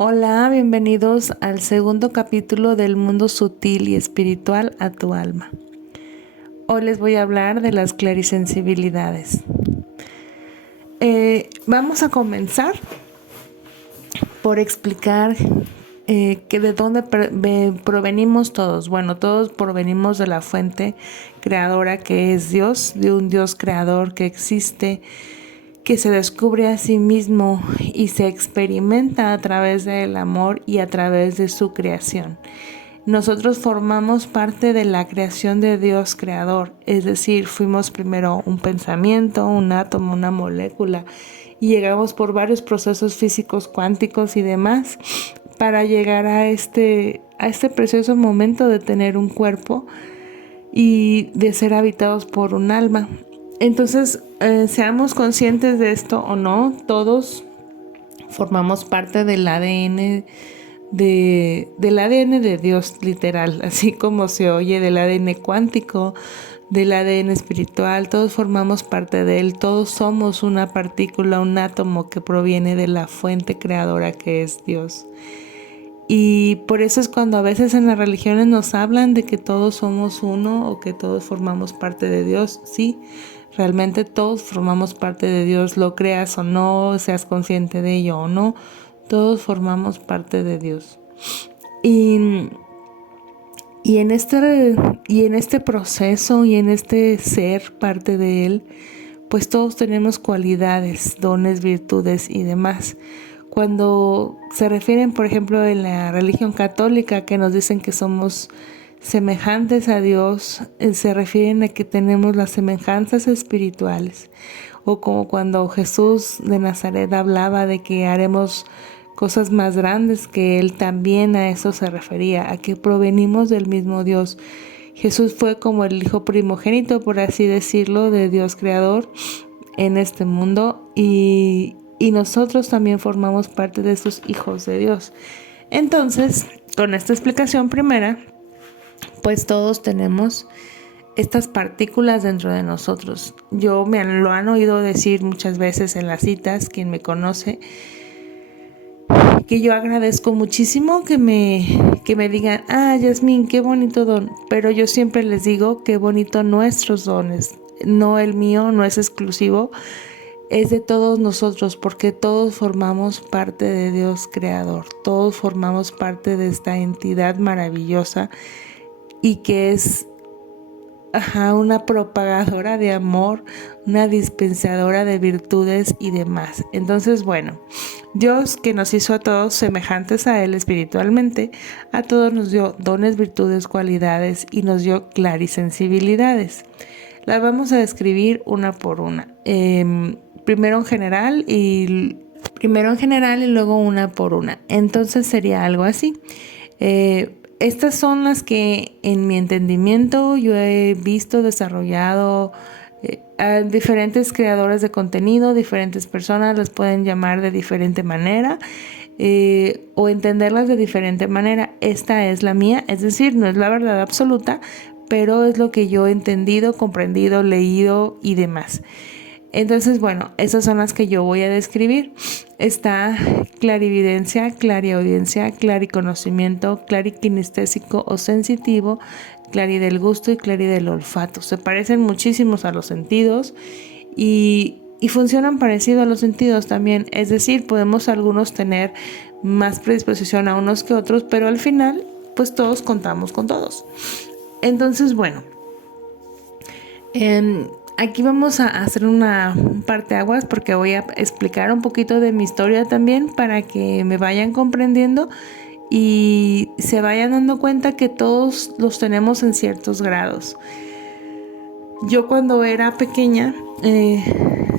Hola, bienvenidos al segundo capítulo del mundo sutil y espiritual a tu alma. Hoy les voy a hablar de las clarisensibilidades. Vamos a comenzar por explicar que de dónde provenimos todos. Bueno, todos provenimos de la fuente creadora que es Dios, de un Dios creador que existe, que se descubre a sí mismo y se experimenta a través del amor y a través de su creación. Nosotros formamos parte de la creación de Dios creador, es decir, fuimos primero un pensamiento, un átomo, una molécula, y llegamos por varios procesos físicos cuánticos y demás para llegar a este precioso momento de tener un cuerpo y de ser habitados por un alma. Entonces, seamos conscientes de esto o no, todos formamos parte del ADN del ADN de Dios, literal, así como se oye, del ADN cuántico, del ADN espiritual. Todos formamos parte de él, todos somos una partícula, un átomo que proviene de la fuente creadora que es Dios. Y por eso es cuando a veces en las religiones nos hablan de que todos somos uno o que todos formamos parte de Dios. Sí, realmente todos formamos parte de Dios, lo creas o no, seas consciente de ello o no, todos formamos parte de Dios. Y, y en este proceso y en este ser parte de Él, pues todos tenemos cualidades, dones, virtudes y demás. Cuando se refieren, por ejemplo, en la religión católica, que nos dicen que somos semejantes a Dios, se refieren a que tenemos las semejanzas espirituales. O como cuando Jesús de Nazaret hablaba de que haremos cosas más grandes que Él, también a eso se refería, a que provenimos del mismo Dios. Jesús fue como el hijo primogénito, por así decirlo, de Dios creador en este mundo y nosotros también formamos parte de esos hijos de Dios. Entonces, con esta explicación primera, pues todos tenemos estas partículas dentro de nosotros. Me lo han oído decir muchas veces en las citas, quien me conoce, que yo agradezco muchísimo que me digan, Yasmín, qué bonito don, pero yo siempre les digo qué bonito nuestros dones, no el mío, no es exclusivo, es de todos nosotros, porque todos formamos parte de Dios creador, todos formamos parte de esta entidad maravillosa y que es una propagadora de amor, una dispensadora de virtudes y demás. Entonces, bueno, Dios, que nos hizo a todos semejantes a Él espiritualmente, a todos nos dio dones, virtudes, cualidades y nos dio clarisensibilidades. Las vamos a describir una por una. Primero en general y luego una por una. Entonces sería algo así. Estas son las que en mi entendimiento yo he visto desarrollado a diferentes creadores de contenido, diferentes personas las pueden llamar de diferente manera o entenderlas de diferente manera. Esta es la mía, es decir, no es la verdad absoluta, pero es lo que yo he entendido, comprendido, leído y demás. Entonces, bueno, esas son las que yo voy a describir. Está clarividencia, clariaudiencia, clariconocimiento, clarikinestésico o sensitivo, clari del gusto y clari del olfato. Se parecen muchísimos a los sentidos y funcionan parecido a los sentidos también. Es decir, podemos algunos tener más predisposición a unos que otros, pero al final, pues todos contamos con todos. Entonces, bueno, aquí vamos a hacer una parteaguas porque voy a explicar un poquito de mi historia también para que me vayan comprendiendo y se vayan dando cuenta que todos los tenemos en ciertos grados. Yo cuando era pequeña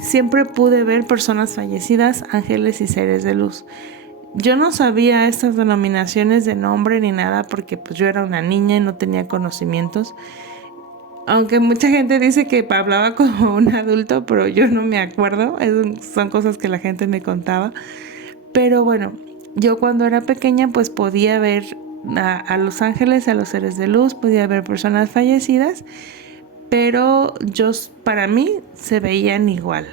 siempre pude ver personas fallecidas, ángeles y seres de luz. Yo no sabía estas denominaciones de nombre ni nada porque pues yo era una niña y no tenía conocimientos. Aunque mucha gente dice que hablaba como un adulto, pero yo no me acuerdo. Son cosas que la gente me contaba. Pero bueno, yo cuando era pequeña pues podía ver a los ángeles, a los seres de luz, podía ver personas fallecidas, pero para mí se veían igual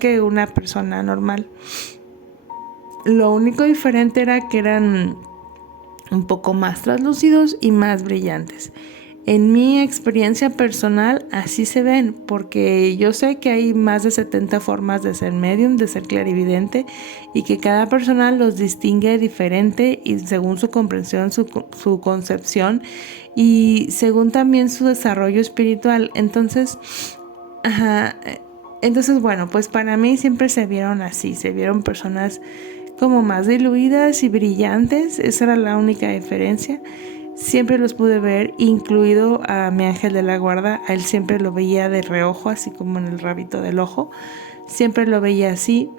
que una persona normal. Lo único diferente era que eran un poco más translúcidos y más brillantes. En mi experiencia personal así se ven, porque yo sé que hay más de 70 formas de ser medium, de ser clarividente, y que cada persona los distingue diferente y según su comprensión, su concepción y según también su desarrollo espiritual. Entonces, ajá, entonces bueno, pues para mí siempre se vieron así, se vieron personas como más diluidas y brillantes, esa era la única diferencia. Siempre los pude ver, incluido a mi ángel de la guarda, a él siempre lo veía de reojo, así como en el rabito del ojo, siempre lo veía así.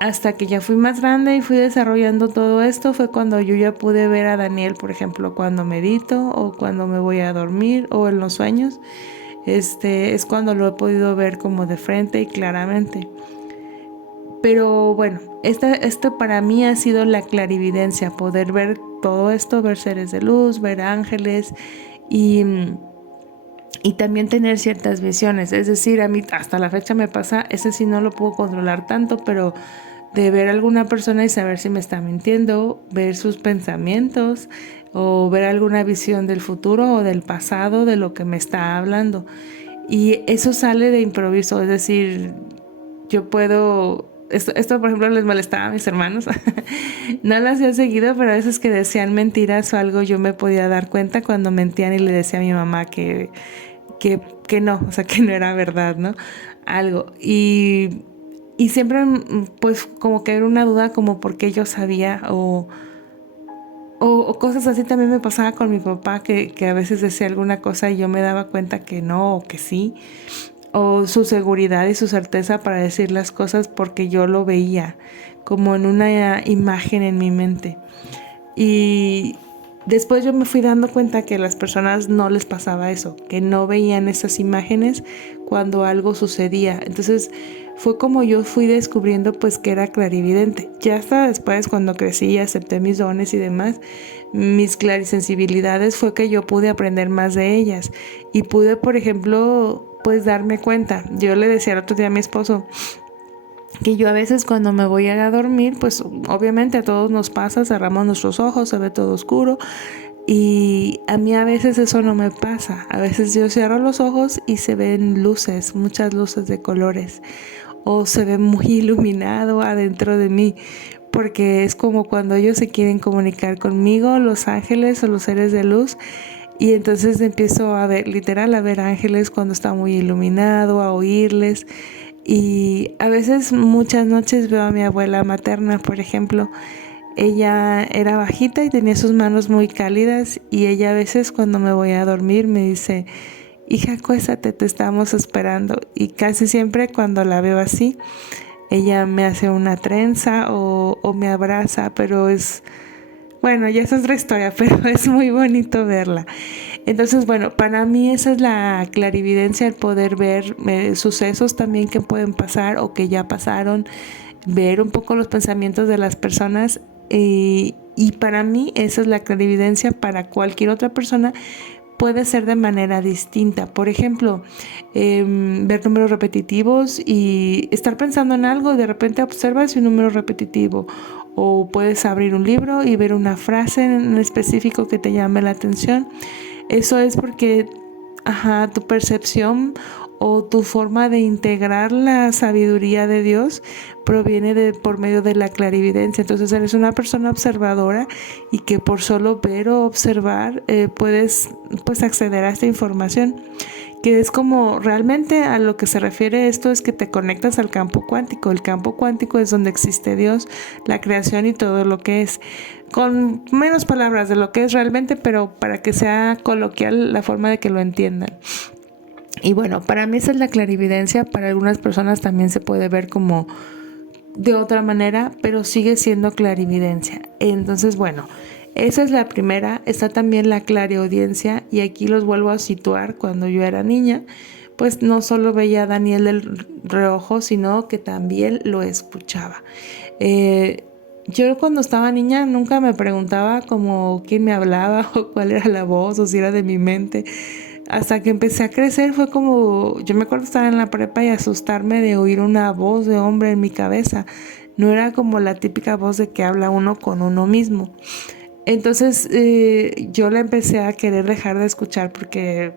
Hasta que ya fui más grande y fui desarrollando todo esto, fue cuando yo ya pude ver a Daniel, por ejemplo, cuando medito o cuando me voy a dormir o en los sueños. Es cuando lo he podido ver como de frente y claramente. Pero bueno, esto para mí ha sido la clarividencia, poder ver todo esto, ver seres de luz, ver ángeles y, y también tener ciertas visiones. Es decir, a mí hasta la fecha me pasa, ese sí no lo puedo controlar tanto, pero de ver a alguna persona y saber si me está mintiendo, ver sus pensamientos o ver alguna visión del futuro o del pasado de lo que me está hablando. Y eso sale de improviso, es decir, yo puedo... Esto, por ejemplo, les molestaba a mis hermanos. No lo hacía seguido, pero a veces que decían mentiras o algo, yo me podía dar cuenta cuando mentían y le decía a mi mamá que no, o sea, que no era verdad, ¿no? Algo. Y siempre, pues, como que era una duda como por qué yo sabía o cosas así también me pasaba con mi papá, que a veces decía alguna cosa y yo me daba cuenta que no o que sí. O su seguridad y su certeza para decir las cosas porque yo lo veía como en una imagen en mi mente. Y después yo me fui dando cuenta que a las personas no les pasaba eso, que no veían esas imágenes cuando algo sucedía. Entonces fue como yo fui descubriendo pues que era clarividente. Ya hasta después cuando crecí y acepté mis dones y demás, mis clarisensibilidades fue que yo pude aprender más de ellas y pude, por ejemplo, pues darme cuenta. Yo le decía el otro día a mi esposo que yo a veces cuando me voy a dormir, pues obviamente a todos nos pasa, cerramos nuestros ojos, se ve todo oscuro y a mí a veces eso no me pasa. A veces yo cierro los ojos y se ven luces, muchas luces de colores o se ve muy iluminado adentro de mí, porque es como cuando ellos se quieren comunicar conmigo, los ángeles o los seres de luz. Y entonces empiezo a ver, literal, a ver ángeles cuando está muy iluminado, a oírles. Y a veces, muchas noches veo a mi abuela materna, por ejemplo. Ella era bajita y tenía sus manos muy cálidas y ella a veces cuando me voy a dormir me dice, hija, acuéstate, te estamos esperando. Y casi siempre cuando la veo así, ella me hace una trenza o me abraza, pero es... Bueno, ya es otra historia, pero es muy bonito verla. Entonces, bueno, para mí esa es la clarividencia, el poder ver sucesos también que pueden pasar o que ya pasaron, ver un poco los pensamientos de las personas y para mí esa es la clarividencia. Para cualquier otra persona puede ser de manera distinta. Por ejemplo, ver números repetitivos y estar pensando en algo y de repente observas un número repetitivo. O puedes abrir un libro y ver una frase en específico que te llame la atención. Eso es porque tu percepción o tu forma de integrar la sabiduría de Dios proviene por medio de la clarividencia. Entonces eres una persona observadora y que por solo ver o observar puedes pues acceder a esta información, que es como realmente a lo que se refiere esto es que te conectas al campo cuántico. El campo cuántico es donde existe Dios, la creación y todo lo que es, con menos palabras de lo que es realmente, pero para que sea coloquial la forma de que lo entiendan. Y bueno, para mí esa es la clarividencia. Para algunas personas también se puede ver como de otra manera, pero sigue siendo clarividencia. Entonces, bueno, esa es la primera. Está también la clariaudiencia, y aquí los vuelvo a situar. Cuando yo era niña, pues no solo veía a Daniel del reojo, sino que también lo escuchaba. Yo cuando estaba niña nunca me preguntaba como quién me hablaba o cuál era la voz o si era de mi mente. Hasta que empecé a crecer fue como, yo me acuerdo estar en la prepa y asustarme de oír una voz de hombre en mi cabeza. no era como la típica voz de que habla uno con uno mismo. Entonces yo la empecé a querer dejar de escuchar porque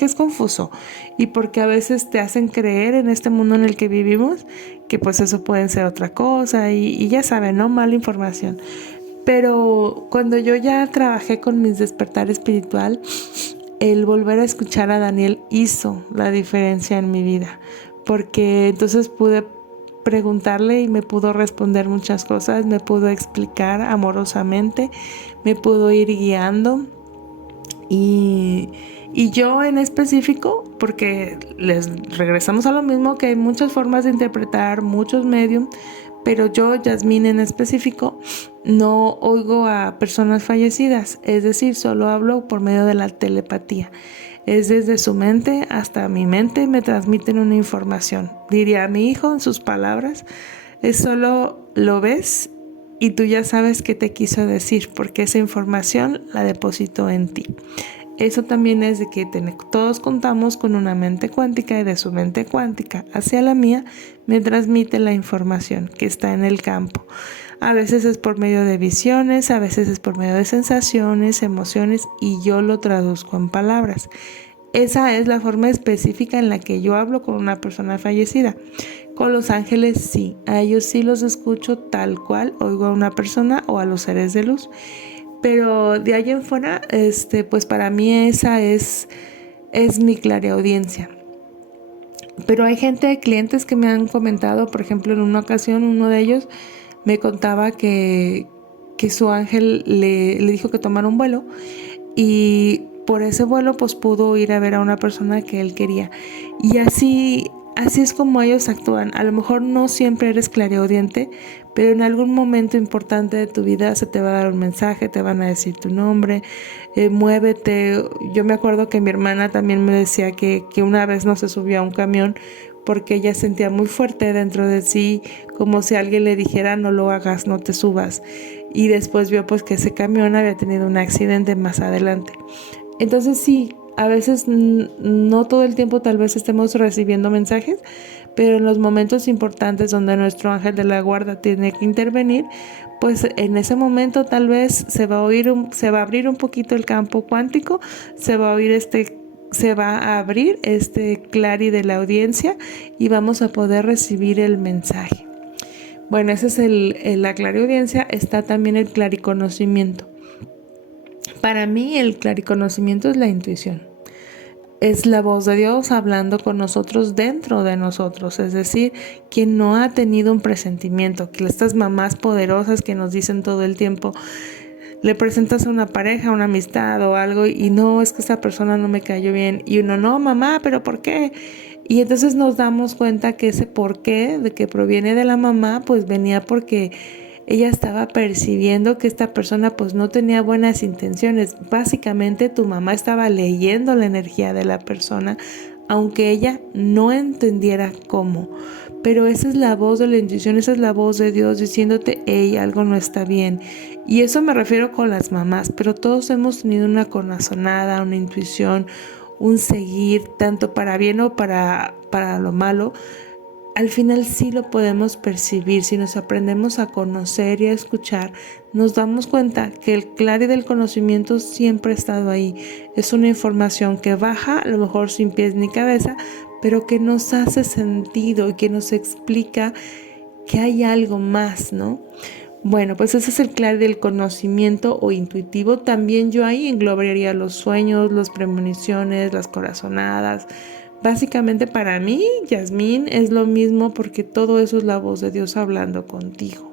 es confuso y porque a veces te hacen creer en este mundo en el que vivimos que pues eso puede ser otra cosa y ya saben, ¿no? Mala información. Pero cuando yo ya trabajé con mis despertar espiritual, el volver a escuchar a Daniel hizo la diferencia en mi vida, porque entonces pude preguntarle y me pudo responder muchas cosas, me pudo explicar amorosamente, me pudo ir guiando y yo en específico, porque les regresamos a lo mismo, que hay muchas formas de interpretar, muchos medios, pero yo, Yasmín en específico, no oigo a personas fallecidas, es decir, solo hablo por medio de la telepatía. Es desde su mente hasta mi mente me transmiten una información. Diría a mi hijo en sus palabras, es solo lo ves y tú ya sabes qué te quiso decir, porque esa información la depositó en ti. Eso también es de que todos contamos con una mente cuántica y de su mente cuántica hacia la mía me transmite la información que está en el campo. A veces es por medio de visiones, a veces es por medio de sensaciones, emociones y yo lo traduzco en palabras. Esa es la forma específica en la que yo hablo con una persona fallecida. Con los ángeles sí, a ellos sí los escucho tal cual oigo a una persona o a los seres de luz. Pero de ahí en fuera, pues para mí esa es mi clariaudiencia. Pero hay clientes que me han comentado, por ejemplo, en una ocasión uno de ellos me contaba que su ángel le dijo que tomara un vuelo y por ese vuelo pues pudo ir a ver a una persona que él quería. Y así es como ellos actúan. A lo mejor no siempre eres clariaudiente, pero en algún momento importante de tu vida se te va a dar un mensaje, te van a decir tu nombre, muévete. Yo me acuerdo que mi hermana también me decía que una vez no se subió a un camión porque ella sentía muy fuerte dentro de sí, como si alguien le dijera no lo hagas, no te subas. Y después vio pues que ese camión había tenido un accidente más adelante. Entonces sí, a veces no todo el tiempo tal vez estemos recibiendo mensajes, pero en los momentos importantes donde nuestro ángel de la guarda tiene que intervenir, pues en ese momento tal vez se va a abrir un poquito el campo cuántico, se va a abrir este clari de la audiencia y vamos a poder recibir el mensaje. Bueno, ese es la clariaudiencia. Está también el clariconocimiento. Para mí el clariconocimiento es la intuición. Es la voz de Dios hablando con nosotros dentro de nosotros, es decir, quien no ha tenido un presentimiento, que estas mamás poderosas que nos dicen todo el tiempo, le presentas a una pareja, una amistad o algo y no, es que esa persona no me cayó bien y uno, no, mamá, pero ¿por qué? Y entonces nos damos cuenta que ese por qué, de que proviene de la mamá, pues venía porque ella estaba percibiendo que esta persona pues no tenía buenas intenciones. Básicamente tu mamá estaba leyendo la energía de la persona, aunque ella no entendiera cómo. Pero esa es la voz de la intuición, esa es la voz de Dios diciéndote, hey, algo no está bien. Y eso me refiero con las mamás, pero todos hemos tenido una corazonada, una intuición, un seguir, tanto para bien o para lo malo. Al final sí lo podemos percibir. Si nos aprendemos a conocer y a escuchar, nos damos cuenta que el clari del conocimiento siempre ha estado ahí. Es una información que baja, a lo mejor sin pies ni cabeza, pero que nos hace sentido y que nos explica que hay algo más, ¿no? Bueno, pues ese es el clari del conocimiento o intuitivo. También yo ahí englobaría los sueños, las premoniciones, las corazonadas. Básicamente para mí, Yasmín, es lo mismo porque todo eso es la voz de Dios hablando contigo.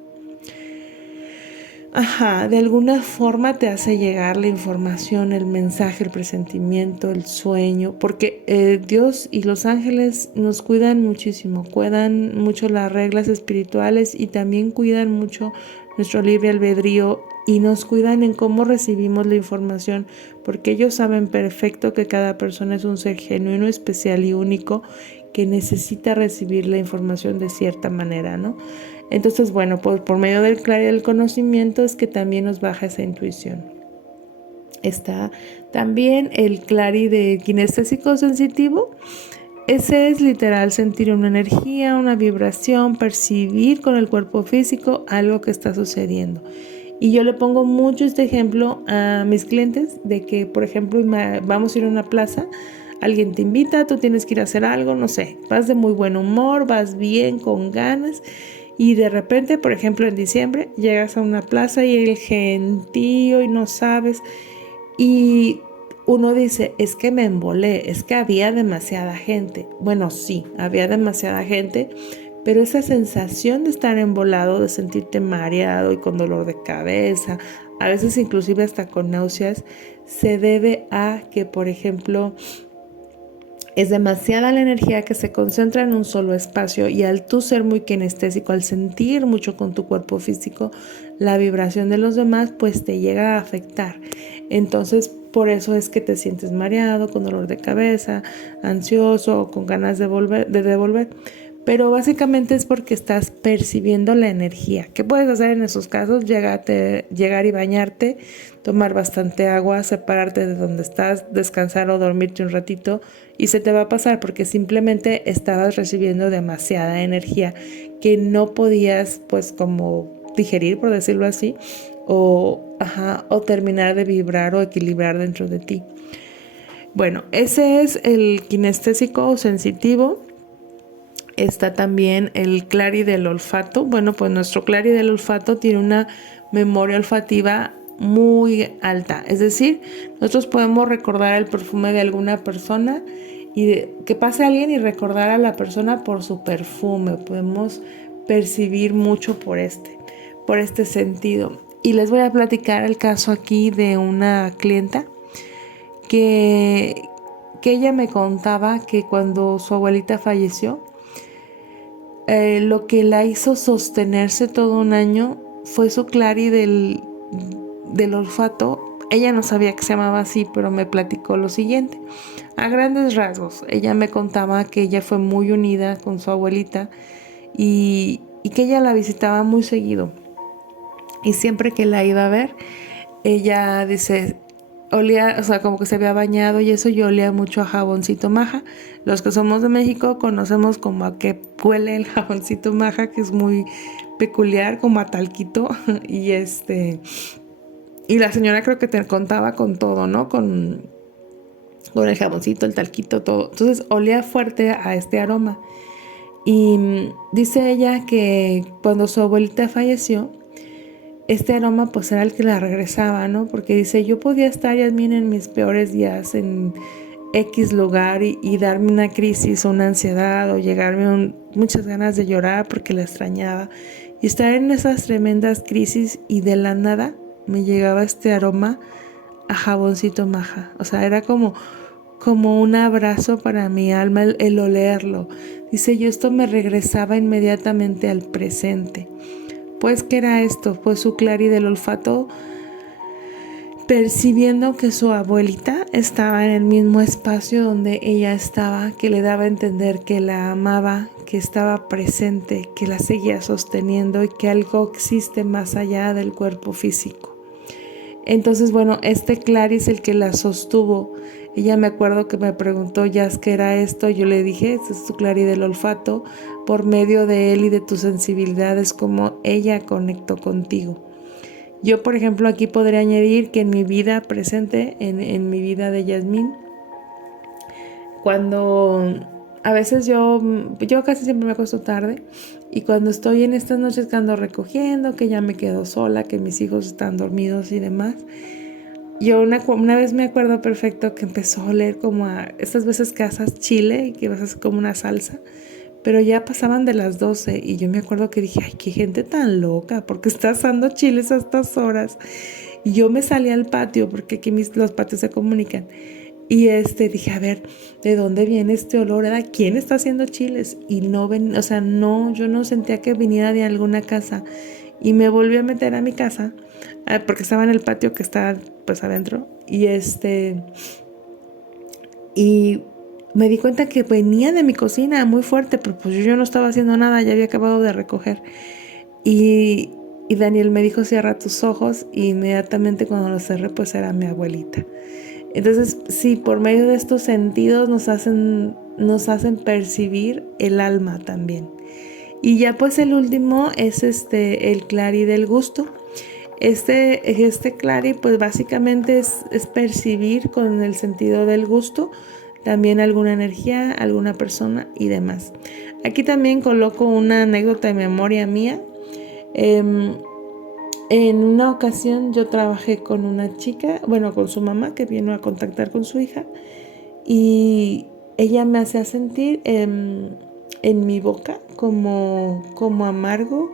De alguna forma te hace llegar la información, el mensaje, el presentimiento, el sueño, porque Dios y los ángeles nos cuidan muchísimo, cuidan mucho las reglas espirituales y también cuidan mucho nuestro libre albedrío y nos cuidan en cómo recibimos la información, porque ellos saben perfecto que cada persona es un ser genuino, especial y único que necesita recibir la información de cierta manera, ¿no? Entonces, bueno, pues por medio del clari del conocimiento es que también nos baja esa intuición. Está también el clari de kinestésico sensitivo. ese es literal sentir una energía, una vibración, percibir con el cuerpo físico algo que está sucediendo. Y yo le pongo mucho este ejemplo a mis clientes de que, por ejemplo, vamos a ir a una plaza, alguien te invita, tú tienes que ir a hacer algo, no sé, vas de muy buen humor, vas bien, con ganas, y de repente, por ejemplo, en diciembre, llegas a una plaza y el gentío y no sabes, y uno dice, es que me embolé, es que había demasiada gente. Bueno, sí, había demasiada gente, pero esa sensación de estar embolado, de sentirte mareado y con dolor de cabeza, a veces inclusive hasta con náuseas, se debe a que, por ejemplo, es demasiada la energía que se concentra en un solo espacio, y al tú ser muy kinestésico, al sentir mucho con tu cuerpo físico, la vibración de los demás pues te llega a afectar. Entonces por eso es que te sientes mareado, con dolor de cabeza, ansioso, con ganas de devolver. Pero básicamente es porque estás percibiendo la energía. ¿Qué puedes hacer en esos casos? Llegar y bañarte, tomar bastante agua, separarte de donde estás, descansar o dormirte un ratito, y se te va a pasar porque simplemente estabas recibiendo demasiada energía que no podías pues como digerir, por decirlo así, o terminar de vibrar o equilibrar dentro de ti. Bueno, ese es el kinestésico o sensitivo. Está también el clari del olfato. Bueno, pues nuestro clari del olfato tiene una memoria olfativa muy alta. Es decir, nosotros podemos recordar el perfume de alguna persona y que pase alguien y recordar a la persona por su perfume. Podemos percibir mucho por este sentido. Y les voy a platicar el caso aquí de una clienta que ella me contaba que cuando su abuelita falleció, lo que la hizo sostenerse todo un año fue su clari del olfato. Ella no sabía que se llamaba así, pero me platicó lo siguiente. A grandes rasgos, ella me contaba que ella fue muy unida con su abuelita y que ella la visitaba muy seguido. Y siempre que la iba a ver, ella dice, olía, o sea, como que se había bañado y eso, yo olía mucho a jaboncito Maja. Los que somos de México conocemos como a qué huele el jaboncito Maja, que es muy peculiar, como a talquito. Y la señora creo que te contaba con todo, ¿no? Con el jaboncito, el talquito, todo. Entonces olía fuerte a este aroma. Y dice ella que cuando su abuelita falleció, este aroma pues era el que la regresaba, ¿no? Porque dice, yo podía estar, Yasmín, en mis peores días en X lugar y darme una crisis o una ansiedad o llegarme muchas ganas de llorar porque la extrañaba. Y estar en esas tremendas crisis y de la nada me llegaba este aroma a jaboncito Maja. O sea, era como un abrazo para mi alma el olerlo. Dice, yo esto me regresaba inmediatamente al presente. Pues, ¿qué era esto? Pues su clari del olfato, percibiendo que su abuelita estaba en el mismo espacio donde ella estaba, que le daba a entender que la amaba, que estaba presente, que la seguía sosteniendo y que algo existe más allá del cuerpo físico. Entonces, bueno, este clari es el que la sostuvo. Ella me acuerdo que me preguntó, Yas, ¿qué era esto? Yo le dije, este es tu clari del olfato. Por medio de él y de tu sensibilidad es como ella conectó contigo. Yo, por ejemplo, aquí podría añadir que en mi vida presente, en mi vida de Yasmín, cuando a veces yo casi siempre me acuesto tarde, y cuando estoy en estas noches que ando recogiendo, que ya me quedo sola, que mis hijos están dormidos y demás, yo una vez me acuerdo perfecto que empezó a oler como a estas veces que asas chile y que vas a hacer como una salsa, pero ya pasaban de las 12 y yo me acuerdo que dije, ay, qué gente tan loca, porque está asando chiles a estas horas. Y yo me salí al patio, porque aquí los patios se comunican. Y dije, a ver, ¿de dónde viene este olor? ¿Quién está haciendo chiles? Y no yo no sentía que viniera de alguna casa. Y me volví a meter a mi casa, porque estaba en el patio que estaba pues adentro. Y me di cuenta que venía de mi cocina muy fuerte, pero pues yo no estaba haciendo nada, ya había acabado de recoger. Y Daniel me dijo, cierra tus ojos, y inmediatamente cuando los cerré, pues era mi abuelita. Entonces, sí, por medio de estos sentidos nos hacen nos hacen percibir el alma también. Y ya pues el último es el clari del gusto. Este clari pues básicamente es percibir con el sentido del gusto también alguna energía, alguna persona y demás. Aquí también coloco una anécdota de memoria mía. En una ocasión yo trabajé con una chica, bueno, con su mamá, que vino a contactar con su hija, y ella me hacía sentir en mi boca como amargo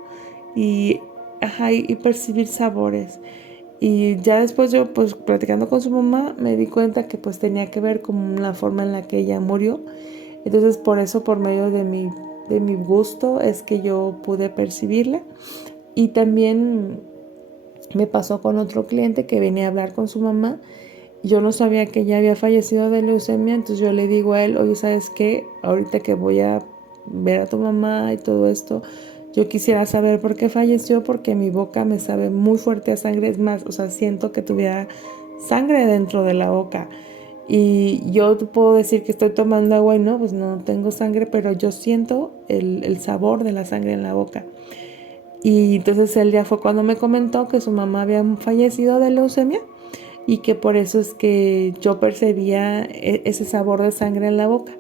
y percibir sabores. Y ya después yo, pues platicando con su mamá, me di cuenta que pues tenía que ver con la forma en la que ella murió. Entonces por eso, por medio de mi gusto, es que yo pude percibirla. Y también me pasó con otro cliente que venía a hablar con su mamá. Yo no sabía que ella había fallecido de leucemia, entonces yo le digo a él, oye, ¿sabes qué? Ahorita que voy a ver a tu mamá y todo esto, yo quisiera saber por qué falleció, porque mi boca me sabe muy fuerte a sangre, es más, o sea, siento que tuviera sangre dentro de la boca. Y yo te puedo decir que estoy tomando agua y no, pues no tengo sangre, pero yo siento el sabor de la sangre en la boca. Y entonces él ya fue cuando me comentó que su mamá había fallecido de leucemia y que por eso es que yo percibía ese sabor de sangre en la boca.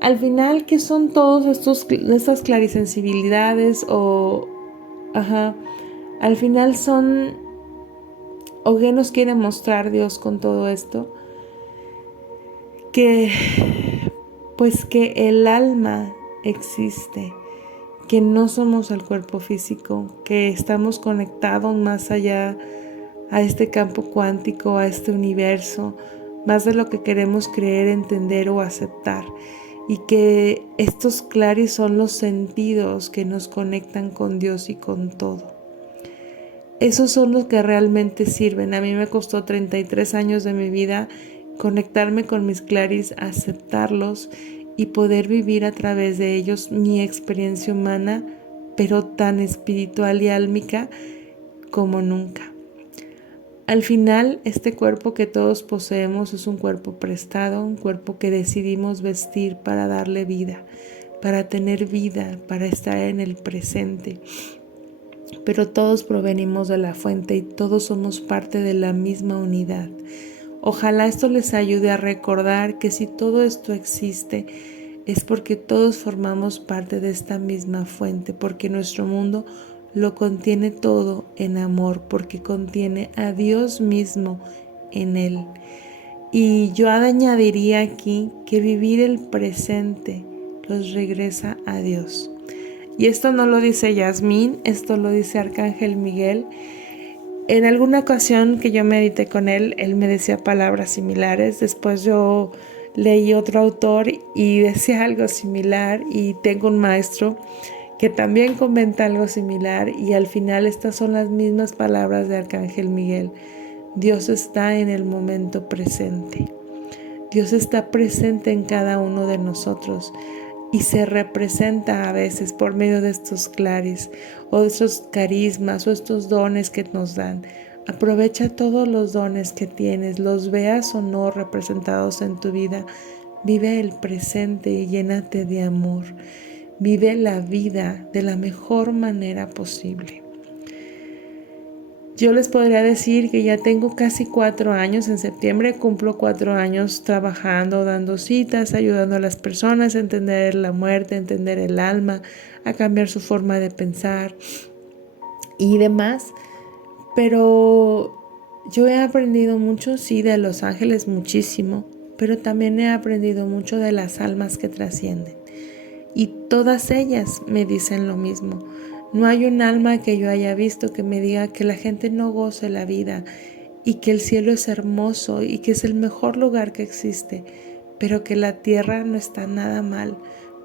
Al final, ¿qué son todos estas clarisensibilidades al final son, o qué nos quiere mostrar Dios con todo esto? Que pues que el alma existe, que no somos el cuerpo físico, que estamos conectados más allá a este campo cuántico, a este universo, más de lo que queremos creer, entender o aceptar. Y que estos claris son los sentidos que nos conectan con Dios y con todo. Esos son los que realmente sirven. A mí me costó 33 años de mi vida conectarme con mis claris, aceptarlos y poder vivir a través de ellos mi experiencia humana, pero tan espiritual y álmica como nunca. Al final, este cuerpo que todos poseemos es un cuerpo prestado, un cuerpo que decidimos vestir para darle vida, para tener vida, para estar en el presente. Pero todos provenimos de la fuente y todos somos parte de la misma unidad. Ojalá esto les ayude a recordar que si todo esto existe, es porque todos formamos parte de esta misma fuente, porque nuestro mundo lo contiene todo en amor, porque contiene a Dios mismo en él. Y yo añadiría aquí que vivir el presente los regresa a Dios. Y esto no lo dice Yasmín, esto lo dice Arcángel Miguel. En alguna ocasión que yo medité con él, él me decía palabras similares. Después yo leí otro autor y decía algo similar, y tengo un maestro que también comenta algo similar, y al final estas son las mismas palabras de Arcángel Miguel. Dios está en el momento presente. Dios está presente en cada uno de nosotros y se representa a veces por medio de estos claris o de estos carismas o estos dones que nos dan. Aprovecha todos los dones que tienes, los veas o no representados en tu vida. Vive el presente y llénate de amor. Vive la vida de la mejor manera posible. Yo les podría decir que ya tengo casi 4 años, en septiembre cumplo 4 años trabajando, dando citas, ayudando a las personas a entender la muerte, a entender el alma, a cambiar su forma de pensar y demás. Pero yo he aprendido mucho, sí, de los ángeles muchísimo, pero también he aprendido mucho de las almas que trascienden. Y todas ellas me dicen lo mismo. No hay un alma que yo haya visto que me diga que la gente no goce la vida y que el cielo es hermoso y que es el mejor lugar que existe, pero que la tierra no está nada mal,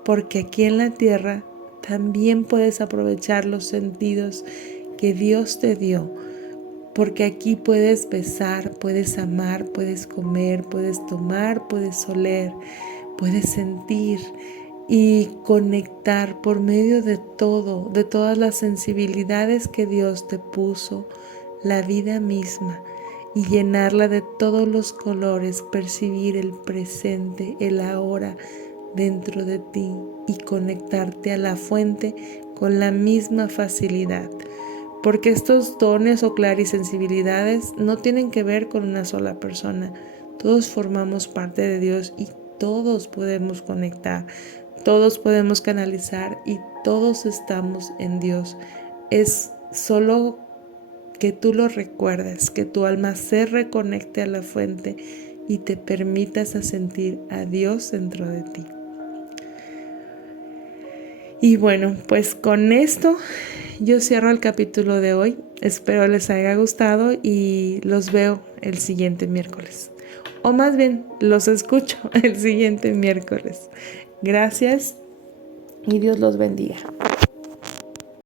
porque aquí en la tierra también puedes aprovechar los sentidos que Dios te dio, porque aquí puedes besar, puedes amar, puedes comer, puedes tomar, puedes oler, puedes sentir y conectar por medio de todo, de todas las sensibilidades que Dios te puso, la vida misma, y llenarla de todos los colores, percibir el presente, el ahora, dentro de ti y conectarte a la fuente con la misma facilidad. Porque estos dones o clarisensibilidades no tienen que ver con una sola persona. Todos formamos parte de Dios y todos podemos conectar, todos podemos canalizar y todos estamos en Dios. Es solo que tú lo recuerdes, que tu alma se reconecte a la fuente y te permitas a sentir a Dios dentro de ti. Y bueno, pues con esto yo cierro el capítulo de hoy. Espero les haya gustado y los veo el siguiente miércoles. O más bien, los escucho el siguiente miércoles. Gracias y Dios los bendiga.